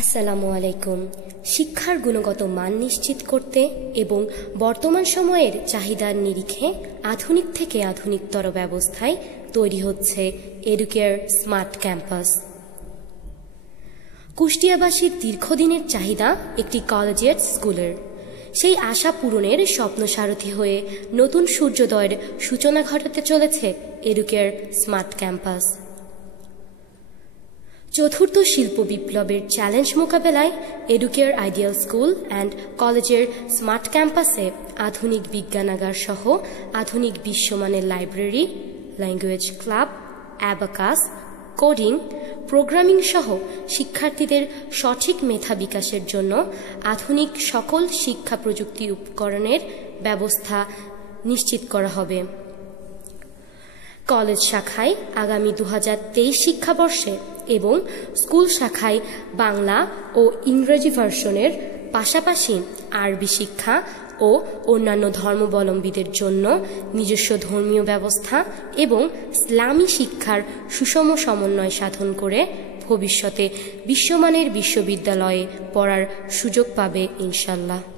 আসসালামু আলাইকুম। শিক্ষার গুণগত মান নিশ্চিত করতে এবং বর্তমান সময়ের চাহিদার নিরিখে আধুনিক থেকে আধুনিকতর ব্যবস্থায় তৈরি হচ্ছে এডুকেয়ার স্মার্ট ক্যাম্পাস। কুষ্টিয়াবাসীর দীর্ঘদিনের চাহিদা একটি কলেজিয়েট স্কুলের। সেই আশা পূরণের স্বপ্নসারথি হয়ে নতুন সূর্যোদয়ের সূচনা ঘটাতে চলেছে এডুকেয়ার স্মার্ট ক্যাম্পাস। চতুর্থ শিল্প বিপ্লবের চ্যালেঞ্জ মোকাবেলায় এডুকেয়ার আইডিয়াল স্কুল অ্যান্ড কলেজের স্মার্ট ক্যাম্পাসে আধুনিক বিজ্ঞানাগার সহ আধুনিক বিশ্বমানের library, language club, abacus, coding, programming সহ শিক্ষার্থীদের সঠিক মেধা বিকাশের জন্য আধুনিক সকল শিক্ষা প্রযুক্তি উপকরণের ব্যবস্থা নিশ্চিত করা হবে। কলেজ শাখায় আগামী 2023 শিক্ষাবর্ষে এবং স্কুল শাখায় বাংলা ও ইংরেজি ভার্সনের পাশাপাশি আরবি শিক্ষা ও অন্যান্য ধর্মাবলম্বীদের জন্য নিজস্ব ধর্মীয় ব্যবস্থা এবং ইসলামী শিক্ষার সুষম সমন্বয় সাধন করে ভবিষ্যতে বিশ্বমানের বিশ্ববিদ্যালয়ে পড়ার সুযোগ পাবে ইনশাআল্লাহ।